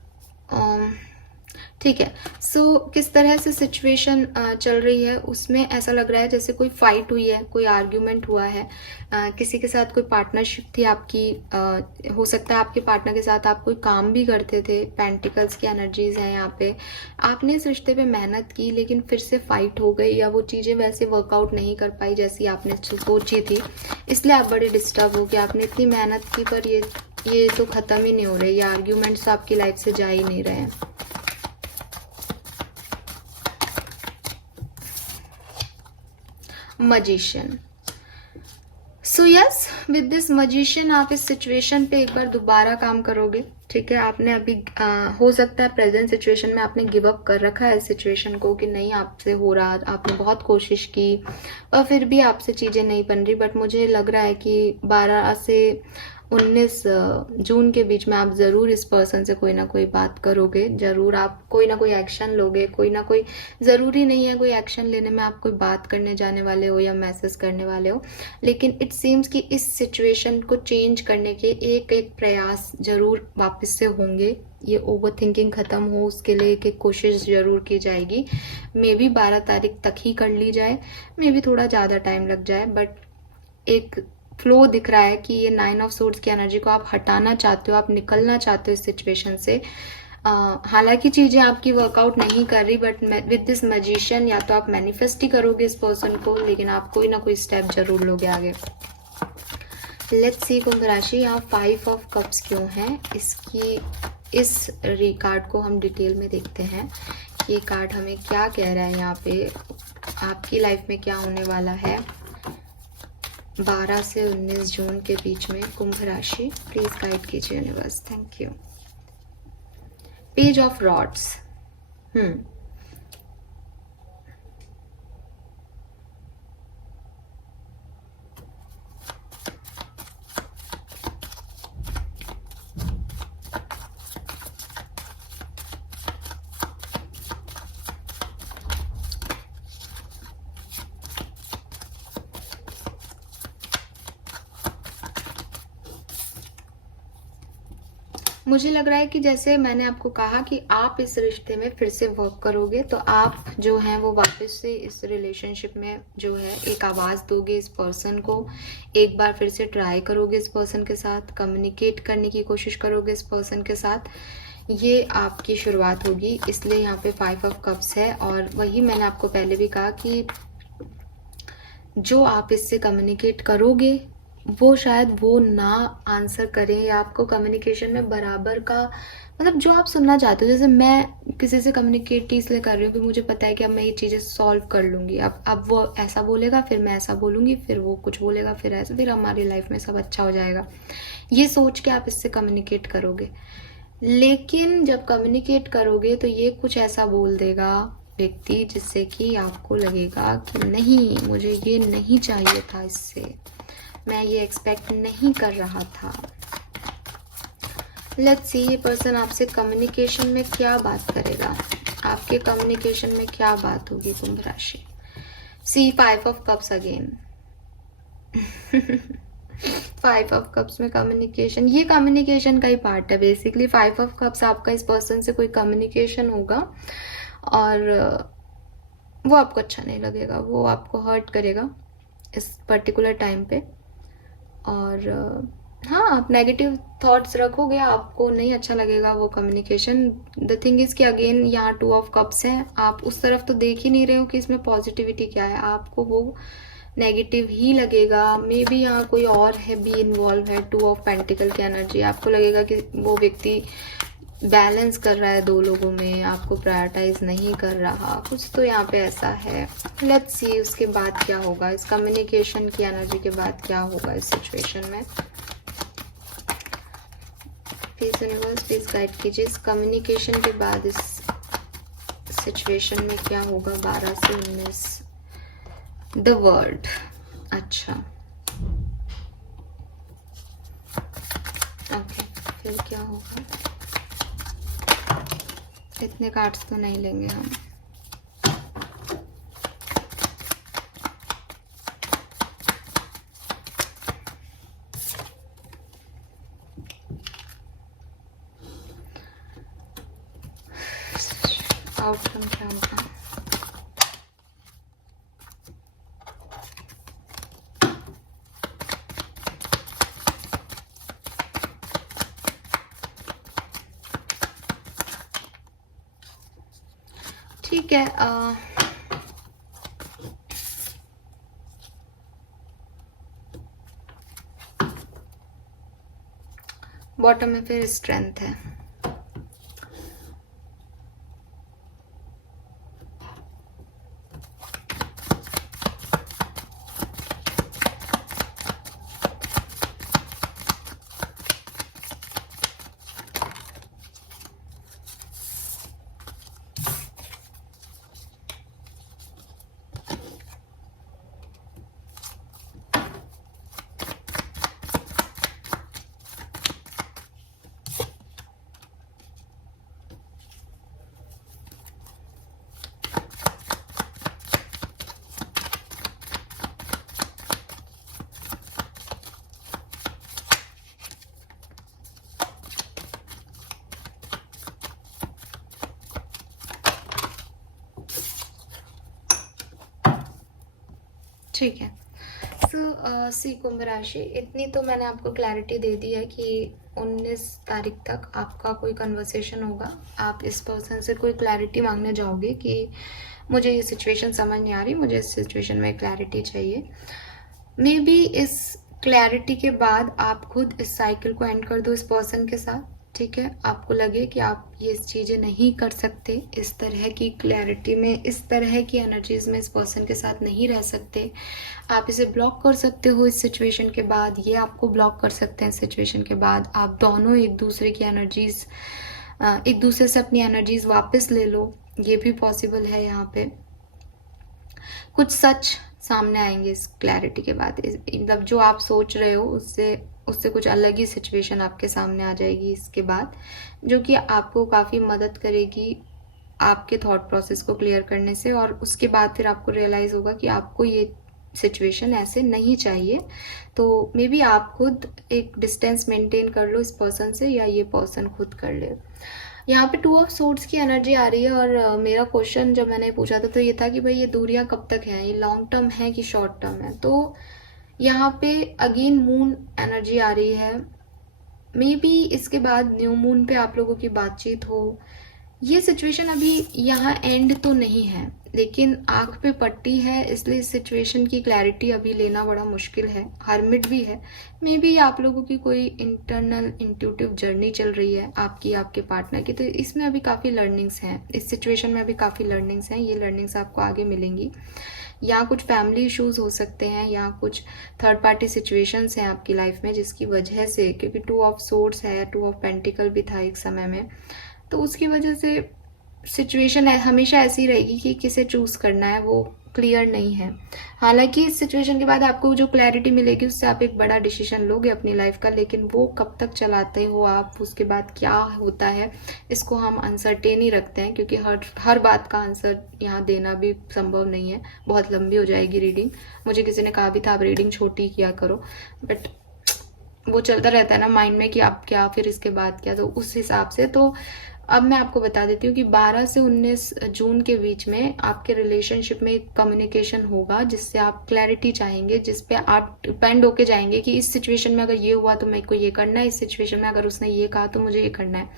ठीक है। सो किस तरह से सिचुएशन चल रही है, उसमें ऐसा लग रहा है जैसे कोई फाइट हुई है, कोई आर्ग्यूमेंट हुआ है, किसी के साथ कोई पार्टनरशिप थी आपकी, हो सकता है आपके पार्टनर के साथ आप कोई काम भी करते थे। पेंटिकल्स की एनर्जीज हैं यहाँ पे। आपने इस रिश्ते पे मेहनत की, लेकिन फिर से फाइट हो गई, या वो चीज़ें वैसे वर्कआउट नहीं कर पाई जैसी आपने सोची थी, इसलिए आप बड़े डिस्टर्ब हो कि आपने इतनी मेहनत की पर ये तो ख़त्म ही नहीं हो रही, ये आर्ग्यूमेंट्स आपकी लाइफ से जा ही नहीं रहे हैं। Magician. So yes, with this magician आप इस सिचुएशन पे एक बार दोबारा काम करोगे, ठीक है। आपने अभी हो सकता है प्रेजेंट सिचुएशन में आपने गिव अप कर रखा है इस सिचुएशन को कि नहीं आपसे हो रहा, आपने बहुत कोशिश की और फिर भी आपसे चीज़ें नहीं बन रही। बट मुझे लग रहा है कि 12 से 19 जून के बीच में आप ज़रूर इस पर्सन से कोई ना कोई बात करोगे, ज़रूर आप कोई ना कोई एक्शन लोगे, कोई ना कोई, ज़रूरी नहीं है कोई एक्शन लेने में आप कोई बात करने जाने वाले हो या मैसेज करने वाले हो, लेकिन इट सीम्स कि इस सिचुएशन को चेंज करने के एक एक प्रयास ज़रूर वापस से होंगे। ये ओवर थिंकिंग ख़त्म हो उसके लिए एक एक कोशिश ज़रूर की जाएगी। मे बी 12 तारीख तक ही कर ली जाए, मे बी थोड़ा ज़्यादा टाइम लग जाए, बट एक फ्लो दिख रहा है कि ये 9 ऑफ सोर्ड्स की एनर्जी को आप हटाना चाहते हो, आप निकलना चाहते हो इस सिचुएशन से। हालांकि चीज़ें आपकी वर्कआउट नहीं कर रही, बट विद दिस मैजिशियन या तो आप मैनिफेस्ट ही करोगे इस पर्सन को, लेकिन आप कोई ना कोई स्टेप जरूर लोगे आगे। लेट्स सी कुंभ राशि, यहाँ 5 ऑफ कप्स क्यों है, इस कार्ड को हम डिटेल में देखते हैं। ये कार्ड हमें क्या कह रहा है यहाँ पे, आपकी लाइफ में क्या होने वाला है 12 से 19 जून के बीच में कुंभ राशि। प्लीज गाइड कीजिए universe, thank you. Page of rods. मुझे लग रहा है कि जैसे मैंने आपको कहा कि आप इस रिश्ते में फिर से वर्क करोगे, तो आप जो हैं वो वापस से इस रिलेशनशिप में जो है एक आवाज़ दोगे इस पर्सन को, एक बार फिर से ट्राई करोगे इस पर्सन के साथ, कम्युनिकेट करने की कोशिश करोगे इस पर्सन के साथ। ये आपकी शुरुआत होगी, इसलिए यहाँ पे 5 ऑफ कप्स है। और वही मैंने आपको पहले भी कहा कि जो आप इससे कम्युनिकेट करोगे वो शायद वो ना आंसर करें या आपको कम्युनिकेशन में बराबर का, मतलब जो आप सुनना चाहते हो। जैसे मैं किसी से कम्युनिकेट इसलिए कर रही हूँ कि मुझे पता है कि अब मैं ये चीज़ें सॉल्व कर लूँगी। अब वो ऐसा बोलेगा, फिर मैं ऐसा बोलूँगी, फिर वो कुछ बोलेगा, फिर ऐसा, फिर हमारी लाइफ में सब अच्छा हो जाएगा, ये सोच के आप इससे कम्युनिकेट करोगे। लेकिन जब कम्युनिकेट करोगे तो ये कुछ ऐसा बोल देगा व्यक्ति जिससे कि आपको लगेगा कि नहीं, मुझे ये नहीं चाहिए था, इससे मैं ये एक्सपेक्ट नहीं कर रहा था। लेट्स सी ये पर्सन आपसे कम्युनिकेशन में क्या बात करेगा, आपके कम्युनिकेशन में क्या बात होगी कुंभ राशि। सी 5 of cups again. 5 of cups में कम्युनिकेशन, ये कम्युनिकेशन का ही पार्ट है बेसिकली। 5 ऑफ कप्स आपका इस पर्सन से कोई कम्युनिकेशन होगा और वो आपको अच्छा नहीं लगेगा, वो आपको हर्ट करेगा इस पर्टिकुलर टाइम पे। और हाँ, आप नेगेटिव थॉट्स रखोगे, आपको नहीं अच्छा लगेगा वो कम्युनिकेशन। द थिंग इज कि अगेन यहाँ 2 ऑफ कप्स हैं, आप उस तरफ तो देख ही नहीं रहे हो कि इसमें पॉजिटिविटी क्या है, आपको वो नेगेटिव ही लगेगा। मे बी यहाँ कोई और है भी इन्वॉल्व है। 2 ऑफ पेंटिकल की एनर्जी, आपको लगेगा कि वो व्यक्ति बैलेंस कर रहा है 2 लोगों में, आपको प्रायोरिटाइज नहीं कर रहा, कुछ तो यहाँ पे ऐसा है। लेट्स सी उसके बाद क्या होगा, इस कम्युनिकेशन की एनर्जी के बाद क्या होगा इस सिचुएशन में। प्लीज यूनिवर्स प्लीज गाइड कीजिए इस कम्युनिकेशन के बाद इस सिचुएशन में क्या होगा 12 से 19। द वर्ल्ड, अच्छा ओके, फिर क्या होगा? इतने कार्ड्स तो नहीं लेंगे हम। आउटकम क्या होगा? ठीक है, बॉटम में फिर स्ट्रेंथ है। ठीक है, सो सी कुंभ राशि, इतनी तो मैंने आपको क्लैरिटी दे दी है कि 19 तारीख तक आपका कोई कन्वर्सेशन होगा। आप इस पर्सन से कोई क्लैरिटी मांगने जाओगे कि मुझे ये सिचुएशन समझ नहीं आ रही, मुझे इस सिचुएशन में क्लैरिटी चाहिए। मे बी इस क्लैरिटी के बाद आप खुद इस साइकिल को एंड कर दो इस पर्सन के साथ, ठीक है? आपको लगे कि आप ये चीज़ें नहीं कर सकते, इस तरह की क्लैरिटी में, इस तरह की एनर्जीज में इस पर्सन के साथ नहीं रह सकते, आप इसे ब्लॉक कर सकते हो इस सिचुएशन के बाद, ये आपको ब्लॉक कर सकते हैं इस सिचुएशन के बाद। आप दोनों एक दूसरे की एनर्जीज, एक दूसरे से अपनी एनर्जीज वापस ले लो, ये भी पॉसिबल है। यहाँ पे कुछ सच सामने आएंगे इस क्लैरिटी के बाद, मतलब जो आप सोच रहे हो उससे कुछ अलग ही सिचुएशन आपके सामने आ जाएगी इसके बाद, जो कि आपको काफ़ी मदद करेगी आपके थॉट प्रोसेस को क्लियर करने से। और उसके बाद फिर आपको रियलाइज़ होगा कि आपको ये सिचुएशन ऐसे नहीं चाहिए। तो मे बी आप खुद एक डिस्टेंस मेंटेन कर लो इस पर्सन से, या ये पर्सन खुद कर ले। यहाँ पे 2 ऑफ सोर्ड्स की एनर्जी आ रही है, और मेरा क्वेश्चन जब मैंने पूछा था तो ये था कि भाई ये दूरियां कब तक हैं, ये लॉन्ग टर्म है कि शॉर्ट टर्म है। तो यहाँ पे अगेन मून एनर्जी आ रही है, मे बी इसके बाद न्यू मून पे आप लोगों की बातचीत हो। ये सिचुएशन अभी यहाँ एंड तो नहीं है, लेकिन आंख पे पट्टी है, इसलिए इस सिचुएशन की क्लैरिटी अभी लेना बड़ा मुश्किल है। हर्मिट भी है, मे बी आप लोगों की कोई इंटरनल इंट्यूटिव जर्नी चल रही है आपकी, आपके पार्टनर की, तो इसमें अभी काफ़ी लर्निंग्स हैं, इस सिचुएशन में अभी काफ़ी लर्निंग्स हैं। ये लर्निंग्स आपको आगे मिलेंगी। या कुछ फैमिली इश्यूज हो सकते हैं, या कुछ थर्ड पार्टी सिचुएशंस हैं आपकी लाइफ में, जिसकी वजह से, क्योंकि 2 ऑफ सोर्ड्स है, 2 ऑफ पेंटिकल भी था एक समय में, तो उसकी वजह से सिचुएशन हमेशा ऐसी रहेगी कि किसे चूज करना है वो क्लियर नहीं है। हालांकि इस सिचुएशन के बाद आपको जो क्लैरिटी मिलेगी उससे आप एक बड़ा डिसीजन लोगे अपनी लाइफ का, लेकिन वो कब तक चलाते हो आप, उसके बाद क्या होता है, इसको हम अनसर्टेन ही रखते हैं, क्योंकि हर बात का आंसर यहाँ देना भी संभव नहीं है, बहुत लंबी हो जाएगी रीडिंग। मुझे किसी ने कहा भी था आप रीडिंग छोटी किया करो, बट वो चलता रहता है ना माइंड में कि आप क्या, फिर इसके बाद क्या, तो उस हिसाब से। तो अब मैं आपको बता देती हूँ कि 12 से 19 जून के बीच में आपके रिलेशनशिप में एक कम्युनिकेशन होगा, जिससे आप क्लैरिटी चाहेंगे, जिस पे आप डिपेंड होके जाएंगे कि इस सिचुएशन में अगर ये हुआ तो मेरे को ये करना है, इस सिचुएशन में अगर उसने ये कहा तो मुझे ये करना है।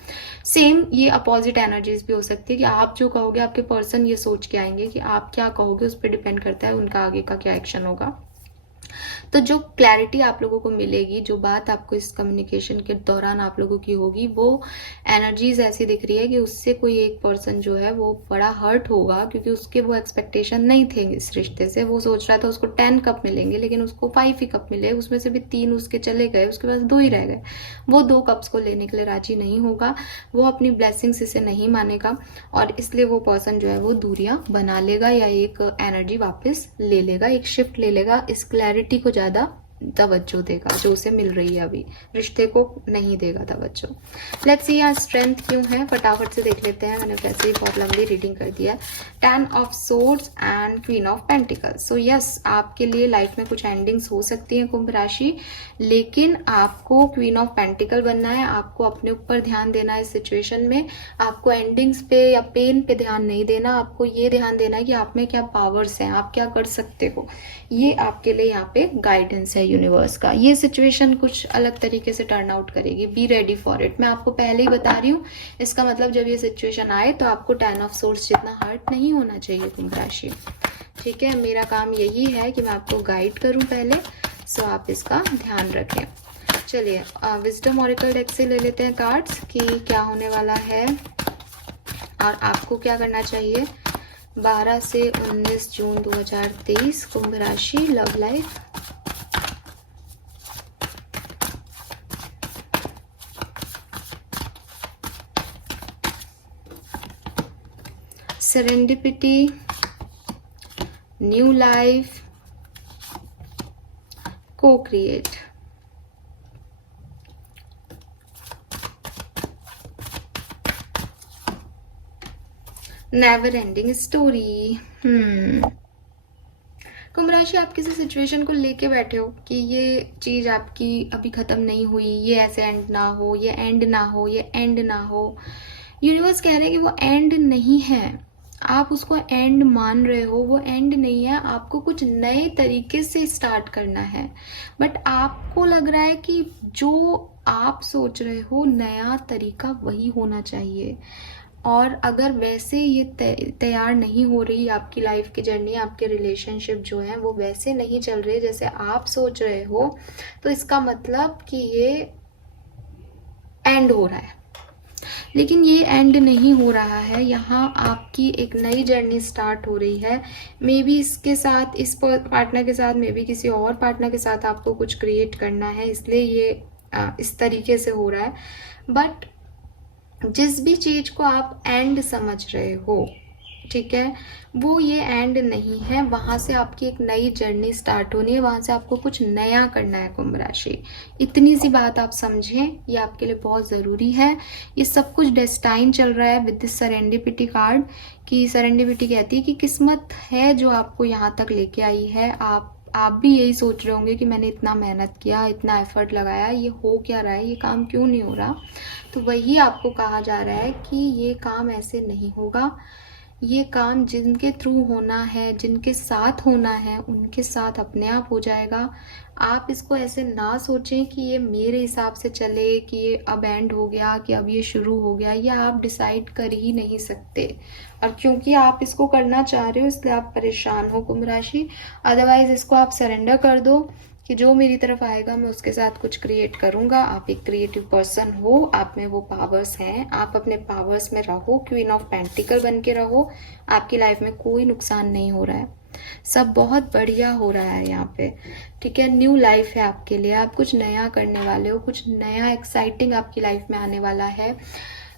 सेम ये अपोजिट एनर्जीज भी हो सकती है कि आप जो कहोगे आपके पर्सन ये सोच के आएंगे कि आप क्या कहोगे, उस पर डिपेंड करता है उनका आगे का क्या एक्शन होगा। तो जो क्लैरिटी आप लोगों को मिलेगी, जो बात आपको इस कम्युनिकेशन के दौरान आप लोगों की होगी, वो एनर्जीज ऐसी दिख रही है कि उससे कोई एक पर्सन जो है वो बड़ा हर्ट होगा, क्योंकि उसके वो एक्सपेक्टेशन नहीं थे इस रिश्ते से। वो सोच रहा था उसको 10 कप मिलेंगे, लेकिन उसको 5 ही कप मिले, उसमें से भी 3 उसके चले गए, उसके पास 2 ही रह गए। वो 2 कप्स को लेने के लिए राजी नहीं होगा, वो अपनी ब्लेसिंग्स इसे नहीं मानेगा, और इसलिए वो पर्सन जो है वो दूरियां बना लेगा या एक एनर्जी वापस ले लेगा, एक शिफ्ट ले लेगा, इस क्लैरिटी को ज़्यादा तवज्जो देगा जो उसे मिल रही है अभी, रिश्ते को नहीं देगा तवज्जो। लेट्स सी यहाँ स्ट्रेंथ क्यों है, फटाफट से देख लेते हैं। मैंने वैसे ही बहुत लंबी रीडिंग कर दिया। 10 of swords and queen of pentacles. So yes, आपके लिए लाइफ में कुछ एंडिंग्स हो सकती है कुंभ राशि, लेकिन आपको क्वीन ऑफ पेंटिकल बनना है। आपको अपने ऊपर ध्यान देना है इस सिचुएशन में। आपको एंडिंग्स पे या पेन पे ध्यान नहीं देना, आपको ये ध्यान देना है कि आप में क्या पावर्स हैं, आप क्या कर सकते हो। ये आपके लिए यहाँ पे गाइडेंस है यूनिवर्स का। ये सिचुएशन कुछ अलग तरीके से टर्न आउट करेगी, बी रेडी फॉर इट। मैं आपको पहले ही बता रही हूँ, इसका मतलब जब ये सिचुएशन आए तो आपको 10 ऑफ सोर्ड्स जितना हर्ट नहीं होना चाहिए कुंभ राशि। ठीक है, मेरा काम यही है कि मैं आपको गाइड करूँ पहले, सो आप इसका ध्यान रखें। चलिए विजडम ऑरेकल डेक से ले लेते हैं कार्ड्स कि क्या होने वाला है और आपको क्या करना चाहिए। 12 से 19 जून 2023 कुंभ राशि, love life. Serendipity, new life, को create. Never ending story. Kumbh राशि, आप किसी सिचुएशन को लेके बैठे हो कि ये चीज आपकी अभी खत्म नहीं हुई, ये ऐसे एंड ना हो, ये एंड ना हो, ये एंड ना हो। यूनिवर्स कह रहे हैं कि वो एंड नहीं है, आप उसको एंड मान रहे हो, वो एंड नहीं है। आपको कुछ नए तरीके से स्टार्ट करना है, बट आपको लग रहा है कि जो आप सोच रहे हो नया तरीका वही होना चाहिए। और अगर वैसे ये तैयार नहीं हो रही आपकी लाइफ की जर्नी, आपके रिलेशनशिप जो है वो वैसे नहीं चल रहे जैसे आप सोच रहे हो, तो इसका मतलब कि ये एंड हो रहा है। लेकिन ये एंड नहीं हो रहा है, यहाँ आपकी एक नई जर्नी स्टार्ट हो रही है। मे बी इसके साथ, इस पार्टनर के साथ, मे बी किसी और पार्टनर के साथ आपको कुछ क्रिएट करना है, इसलिए ये इस तरीके से हो रहा है। बट जिस भी चीज को आप एंड समझ रहे हो, ठीक है, वो ये एंड नहीं है। वहां से आपकी एक नई जर्नी स्टार्ट होनी है, वहां से आपको कुछ नया करना है कुंभ राशि। इतनी सी बात आप समझें, ये आपके लिए बहुत ज़रूरी है। ये सब कुछ डेस्टाइन चल रहा है विद दिस सेरेंडिपिटी कार्ड, कि सेरेंडिपिटी कहती है कि किस्मत है जो आपको यहाँ तक लेके आई है। आप भी यही सोच रहे होंगे कि मैंने इतना मेहनत किया, इतना एफर्ट लगाया, ये हो क्या रहा है, ये काम क्यों नहीं हो रहा। तो वही आपको कहा जा रहा है कि ये काम ऐसे नहीं होगा। ये काम जिनके थ्रू होना है, जिनके साथ होना है, उनके साथ अपने आप हो जाएगा। आप इसको ऐसे ना सोचें कि ये मेरे हिसाब से चले, कि ये अब एंड हो गया, कि अब ये शुरू हो गया। ये आप डिसाइड कर ही नहीं सकते, और क्योंकि आप इसको करना चाह रहे हो इसलिए आप परेशान हो कुंभ राशि। अदरवाइज इसको आप सरेंडर कर दो कि जो मेरी तरफ आएगा मैं उसके साथ कुछ क्रिएट करूंगा। आप एक क्रिएटिव पर्सन हो, आप में वो पावर्स हैं, आप अपने पावर्स में रहो, क्वीन ऑफ पेंटिकल बन के रहो। आपकी लाइफ में कोई नुकसान नहीं हो रहा है, सब बहुत बढ़िया हो रहा है यहाँ पे। ठीक है, न्यू लाइफ है आपके लिए, आप कुछ नया करने वाले हो, कुछ नया एक्साइटिंग आपकी लाइफ में आने वाला है,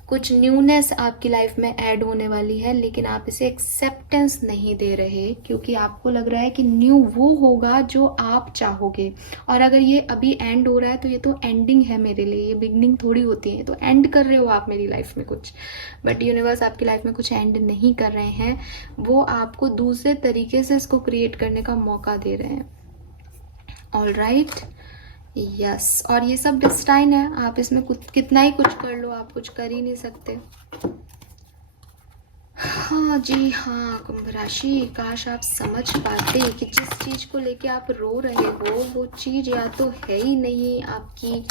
कुछ न्यूनेस आपकी लाइफ में ऐड होने वाली है। लेकिन आप इसे एक्सेप्टेंस नहीं दे रहे, क्योंकि आपको लग रहा है कि न्यू वो होगा जो आप चाहोगे। और अगर ये अभी एंड हो रहा है तो ये तो एंडिंग है मेरे लिए, ये बिगनिंग थोड़ी होती है। तो एंड कर रहे हो आप मेरी लाइफ में कुछ, बट यूनिवर्स आपकी लाइफ में कुछ एंड नहीं कर रहे हैं, वो आपको दूसरे तरीके से इसको क्रिएट करने का मौका दे रहे हैं। ऑल राइट, यस, और ये सब डिस्टाइन है। आप इसमें कुछ कितना ही कुछ कर लो, आप कुछ कर ही नहीं सकते। हाँ जी हाँ कुंभ राशि, काश आप समझ पाते कि जिस चीज को लेके आप रो रहे हो वो चीज या तो है ही नहीं आपकी,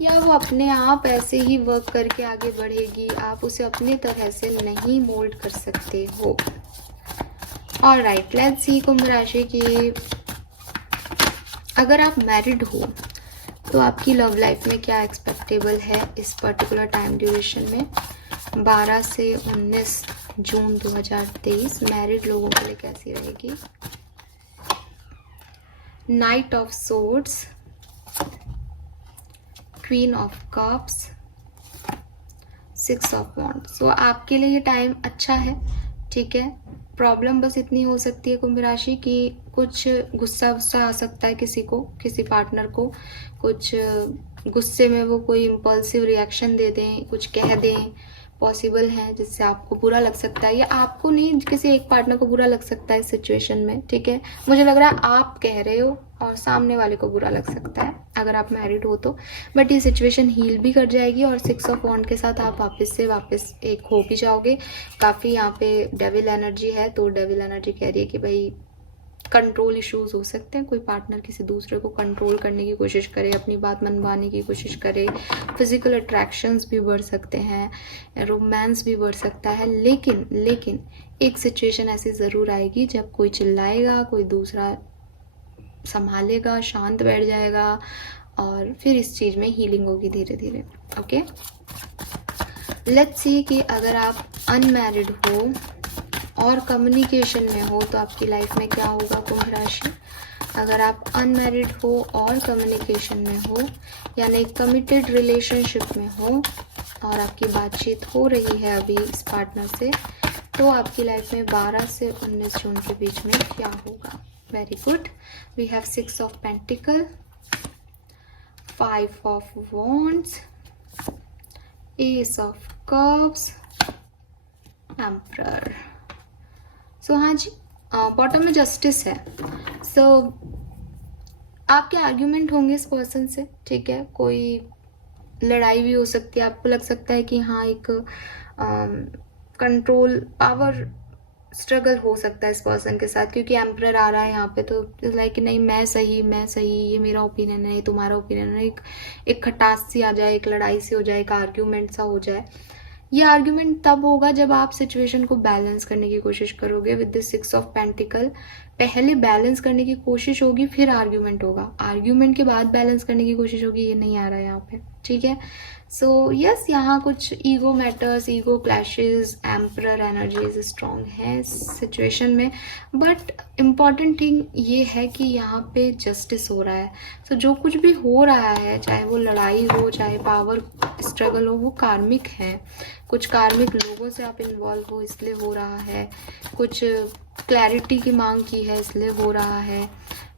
या वो अपने आप ऐसे ही वर्क करके आगे बढ़ेगी। आप उसे अपने तरह से नहीं मोल्ड कर सकते हो। ऑलराइट, लेट्स सी कुंभ राशि की अगर आप मैरिड हो तो आपकी लव लाइफ में क्या एक्सपेक्टेबल है इस पर्टिकुलर टाइम ड्यूरेशन में, 12 से 19 जून 2023 मैरिड लोगों के लिए कैसी रहेगी। Knight of swords, queen of cups, 6 of wands. So आपके लिए ये टाइम अच्छा है, ठीक है। प्रॉब्लम बस इतनी हो सकती है कुंभ राशि की कुछ गुस्सा आ सकता है किसी को, किसी पार्टनर को, कुछ गुस्से में वो कोई इम्पल्सिव रिएक्शन दे दें, कुछ कह दें, पॉसिबल है जिससे आपको बुरा लग सकता है, या आपको नहीं किसी एक पार्टनर को बुरा लग सकता है इस सिचुएशन में, ठीक है। मुझे लग रहा है आप कह रहे हो और सामने वाले को बुरा लग सकता है अगर आप मैरिड हो तो, बट ये सिचुएशन हील भी कर जाएगी और 6 ऑफ वॉन्ड के साथ आप वापस एक हो भी जाओगे। काफ़ी यहाँ पे डेविल एनर्जी है, तो डेविल एनर्जी कह रही है कि भाई कंट्रोल इश्यूज हो सकते हैं, कोई पार्टनर किसी दूसरे को कंट्रोल करने की कोशिश करे, अपनी बात मनवाने की कोशिश करे, फिजिकल अट्रैक्शंस भी बढ़ सकते हैं, रोमांस भी बढ़ सकता है। लेकिन एक सिचुएशन ऐसी ज़रूर आएगी जब कोई चिल्लाएगा, कोई दूसरा संभालेगा, शांत बैठ जाएगा और फिर इस चीज़ में हीलिंग होगी धीरे धीरे। ओके, लेट्स सी कि अगर आप अनमैरिड हो और कम्युनिकेशन में हो तो आपकी लाइफ में क्या होगा कुंभ राशि। अगर आप अनमैरिड हो और कम्युनिकेशन में हो, यानी कमिटेड रिलेशनशिप में हो और आपकी बातचीत हो रही है अभी इस पार्टनर से, तो आपकी लाइफ में 12 से 19 जून के बीच में क्या होगा। Very good, we have 6 of pentacle, 5 of wands, ace of cups, emperor. So हाँ जी, बॉटम में जस्टिस है। सो आपके आर्ग्यूमेंट होंगे इस पर्सन से, ठीक है, कोई लड़ाई भी हो सकती है, आपको लग सकता है कि हाँ एक कंट्रोल पावर स्ट्रगल हो सकता है इस पर्सन के साथ, क्योंकि एम्परर आ रहा है यहाँ पे, तो लाइक कि नहीं मैं सही, ये मेरा ओपिनियन है, ये तुम्हारा ओपिनियन है, एक खटास सी आ जाए, एक लड़ाई सी हो जाए, एक आर्ग्यूमेंट सा हो जाए। ये आर्ग्यूमेंट तब होगा जब आप सिचुएशन को बैलेंस करने की कोशिश करोगे विद दिस 6 ऑफ पेंटिकल। पहले बैलेंस करने की कोशिश होगी, फिर आर्ग्यूमेंट होगा, आर्ग्यूमेंट के बाद बैलेंस करने की कोशिश होगी, ये नहीं आ रहा है यहाँ पे, ठीक है। सो यस, यहाँ कुछ ego matters, ego clashes, emperor energies strong है इस सिचुएशन में, बट इम्पॉर्टेंट थिंग ये है कि यहाँ पे जस्टिस हो रहा है। सो जो कुछ भी हो रहा है, चाहे वो लड़ाई हो, चाहे पावर स्ट्रगल हो, वो कार्मिक है। कुछ कार्मिक लोगों से आप इन्वॉल्व हो इसलिए हो रहा है, कुछ क्लैरिटी की मांग की है इसलिए हो रहा है,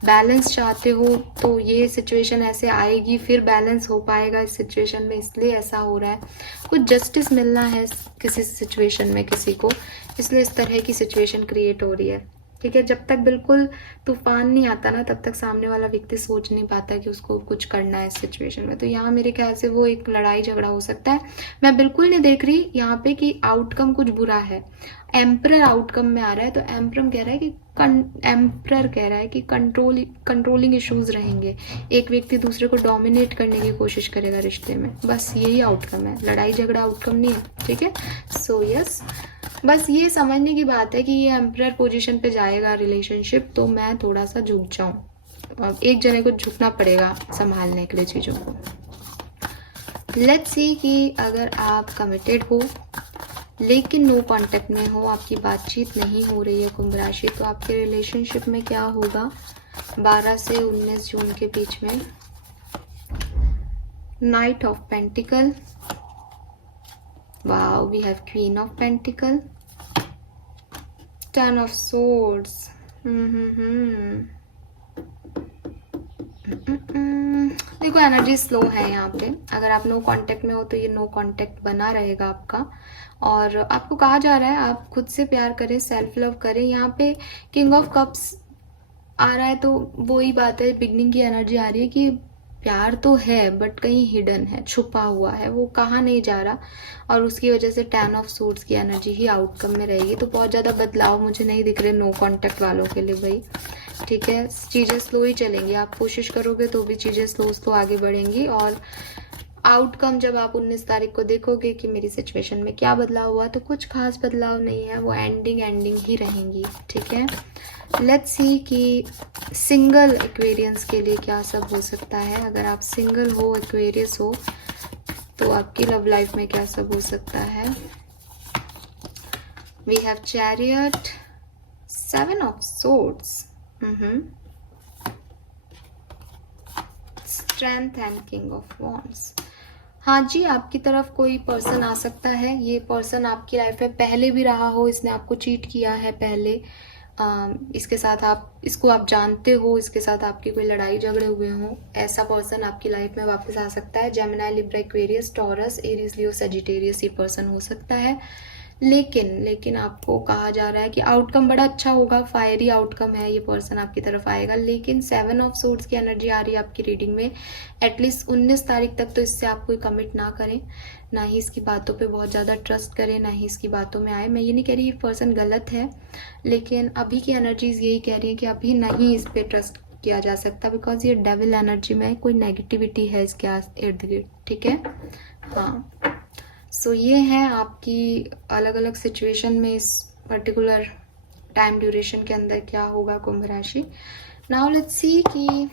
बैलेंस चाहते हो तो ये सिचुएशन ऐसे आएगी, फिर बैलेंस हो पाएगा इस सिचुएशन में, इसलिए ऐसा हो रहा है। कुछ जस्टिस मिलना है किसी सिचुएशन में किसी को, इसलिए इस तरह की सिचुएशन क्रिएट हो रही है, ठीक है। जब तक बिल्कुल तूफान नहीं आता ना, तब तक सामने वाला व्यक्ति सोच नहीं पाता कि उसको कुछ करना है इस सिचुएशन में। तो यहाँ मेरे ख्याल से वो एक लड़ाई झगड़ा हो सकता है। मैं बिल्कुल नहीं देख रही यहाँ पे कि आउटकम कुछ बुरा है, एम्परर आउटकम में आ रहा है, तो एम्परर कह रहा है कि कंट्रोलिंग इश्यूज रहेंगे, एक व्यक्ति दूसरे को डोमिनेट करने की कोशिश करेगा रिश्ते में, बस यही आउटकम है, लड़ाई झगड़ा आउटकम नहीं है, ठीक है। सो यस, बस ये समझने की बात है कि ये एम्परर पोजीशन पे जाएगा रिलेशनशिप, तो मैं थोड़ा सा झुक जाऊं, एक जने को झुकना पड़ेगा संभालने के लिए चीज़ों को। लेट्स सी कि अगर आप कमिटेड हो लेकिन नो कांटेक्ट में हो, आपकी बातचीत नहीं हो रही है कुंभ राशि, तो आपके रिलेशनशिप में क्या होगा 12 से 19 जून के बीच में। Night of pentacle, wow, we have queen of pentacle, 10 of swords, देखो एनर्जी स्लो है यहाँ पे। अगर आप नो कांटेक्ट में हो तो ये नो कांटेक्ट बना रहेगा आपका, और आपको कहा जा रहा है आप खुद से प्यार करें, सेल्फ लव करें। यहाँ पे किंग ऑफ कप्स आ रहा है, तो वही बात है, बिगनिंग की एनर्जी आ रही है कि प्यार तो है बट कहीं हिडन है, छुपा हुआ है, वो कहाँ नहीं जा रहा, और उसकी वजह से 10 ऑफ सूट्स की एनर्जी ही आउटकम में रहेगी। तो बहुत ज़्यादा बदलाव मुझे नहीं दिख रहे नो कांटेक्ट वालों के लिए भाई, ठीक है। चीज़ें स्लो ही चलेंगी, आप कोशिश करोगे तो भी चीज़ें स्लो आगे बढ़ेंगी, और आउटकम जब आप 19 तारीख को देखोगे कि मेरी सिचुएशन में क्या बदलाव हुआ, तो कुछ खास बदलाव नहीं है, वो एंडिंग ही रहेंगी, ठीक है। लेट्स सी कि सिंगल एक्वेरियंस के लिए क्या सब हो सकता है। अगर आप सिंगल हो, एक्वेरियस हो, तो आपकी लव लाइफ में क्या सब हो सकता है। We have chariot, 7 of swords, strength and king of wands. हाँ जी, आपकी तरफ कोई पर्सन आ सकता है। ये पर्सन आपकी लाइफ में पहले भी रहा हो, इसने आपको चीट किया है पहले, इसके साथ इसको आप जानते हो, इसके साथ आपकी कोई लड़ाई झगड़े हुए हों, ऐसा पर्सन आपकी लाइफ में वापस आ सकता है। Gemini, Libra, Aquarius, Taurus, Aries, Leo, Sagittarius ये पर्सन हो सकता है। लेकिन आपको कहा जा रहा है कि आउटकम बड़ा अच्छा होगा, फायरी आउटकम है, ये पर्सन आपकी तरफ आएगा। लेकिन 7 ऑफ सोर्ड्स की एनर्जी आ रही है आपकी रीडिंग में। एटलीस्ट 19 तारीख तक तो इससे आप कोई कमिट ना करें, ना ही इसकी बातों पे बहुत ज़्यादा ट्रस्ट करें, ना ही इसकी बातों में आए। मैं ये नहीं कह रही ये पर्सन गलत है, लेकिन अभी की एनर्जीज यही कह रही है कि अभी नहीं इस पर ट्रस्ट किया जा सकता, बिकॉज ये डेविल एनर्जी में कोई नेगेटिविटी है इसके इर्द गिर्द, ठीक है। हाँ, सो ये है आपकी अलग अलग सिचुएशन में इस पर्टिकुलर टाइम ड्यूरेशन के अंदर क्या होगा कुंभ राशि। नाउ लेट्स सी कि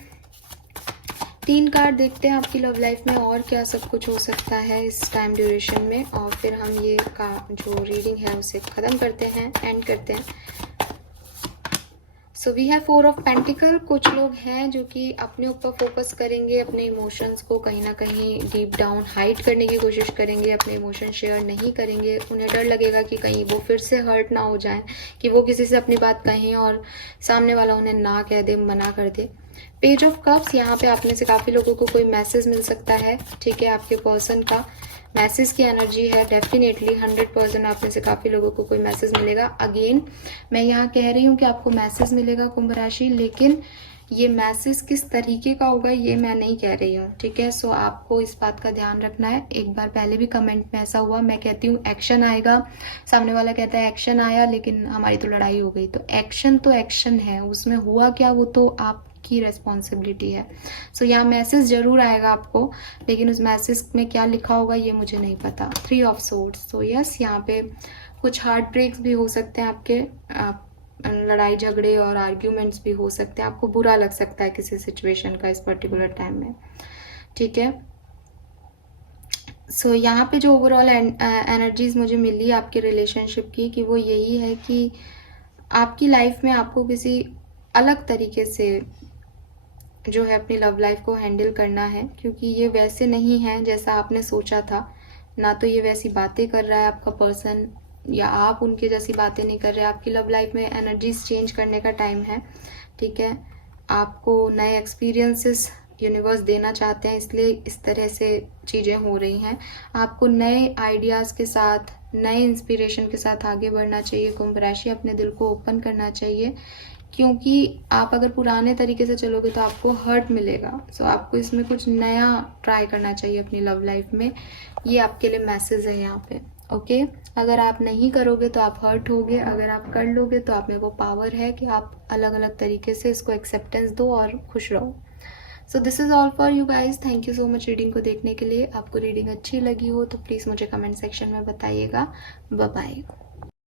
3 कार्ड देखते हैं आपकी लव लाइफ में और क्या सब कुछ हो सकता है इस टाइम ड्यूरेशन में, और फिर हम ये का जो रीडिंग है उसे ख़त्म करते हैं, एंड करते हैं। So we have 4 of pentacle. कुछ लोग हैं जो कि अपने ऊपर फोकस करेंगे, अपने इमोशंस को कहीं ना कहीं डीप डाउन हाइड करने की कोशिश करेंगे, अपने इमोशन शेयर नहीं करेंगे। उन्हें डर लगेगा कि कहीं वो फिर से हर्ट ना हो जाए, कि वो किसी से अपनी बात कहें और सामने वाला उन्हें ना कह दे, मना कर दे। पेज ऑफ कप्स, यहाँ पे आप में से काफ़ी लोगों को कोई मैसेज मिल सकता है, ठीक है। आपके पर्सन का मैसेज की एनर्जी है, डेफिनेटली 100% आप में से काफ़ी लोगों को कोई मैसेज मिलेगा। अगेन मैं यहाँ कह रही हूँ कि आपको मैसेज मिलेगा कुंभ राशि, लेकिन ये मैसेज किस तरीके का होगा ये मैं नहीं कह रही हूँ, ठीक है। सो आपको इस बात का ध्यान रखना है। एक बार पहले भी कमेंट में ऐसा हुआ, मैं कहती हूँ एक्शन आएगा, सामने वाला कहता है एक्शन आया लेकिन हमारी तो लड़ाई हो गई। तो एक्शन है, उसमें हुआ क्या वो तो आपकी रिस्पॉन्सिबिलिटी है। सो यहाँ मैसेज जरूर आएगा आपको, लेकिन उस मैसेज में क्या लिखा होगा ये मुझे नहीं पता। 3 ऑफ सोर्ड्स, सो यस, यहाँ पे कुछ हार्ट ब्रेक्स भी हो सकते हैं आपके, लड़ाई झगड़े और आर्ग्यूमेंट्स भी हो सकते हैं, आपको बुरा लग सकता है किसी सिचुएशन का इस पर्टिकुलर टाइम में, ठीक है। सो यहाँ पे जो ओवरऑल एनर्जीज मुझे मिली आपके रिलेशनशिप की, कि वो यही है कि आपकी लाइफ में आपको किसी अलग तरीके से जो है अपनी लव लाइफ को हैंडल करना है, क्योंकि ये वैसे नहीं है जैसा आपने सोचा था। ना तो ये वैसी बातें कर रहा है आपका पर्सन, या आप उनके जैसी बातें नहीं कर रहे। आपकी लव लाइफ में एनर्जीज चेंज करने का टाइम है, ठीक है। आपको नए एक्सपीरियंसेस यूनिवर्स देना चाहते हैं, इसलिए इस तरह से चीज़ें हो रही हैं। आपको नए आइडियाज़ के साथ, नए इंस्पिरेशन के साथ आगे बढ़ना चाहिए कुंभ राशि, अपने दिल को ओपन करना चाहिए, क्योंकि आप अगर पुराने तरीके से चलोगे तो आपको हर्ट मिलेगा। सो आपको इसमें कुछ नया ट्राई करना चाहिए अपनी लव लाइफ में। ये आपके लिए मैसेज है यहाँ पे, ओके। अगर आप नहीं करोगे तो आप हर्ट होगे, अगर आप कर लोगे तो आप में वो पावर है कि आप अलग अलग तरीके से इसको एक्सेप्टेंस दो और खुश रहो। So this is all for you guys. Thank you so much reading को देखने के लिए। आपको रीडिंग अच्छी लगी हो तो प्लीज़ मुझे कमेंट सेक्शन में बताइएगा। Bye bye.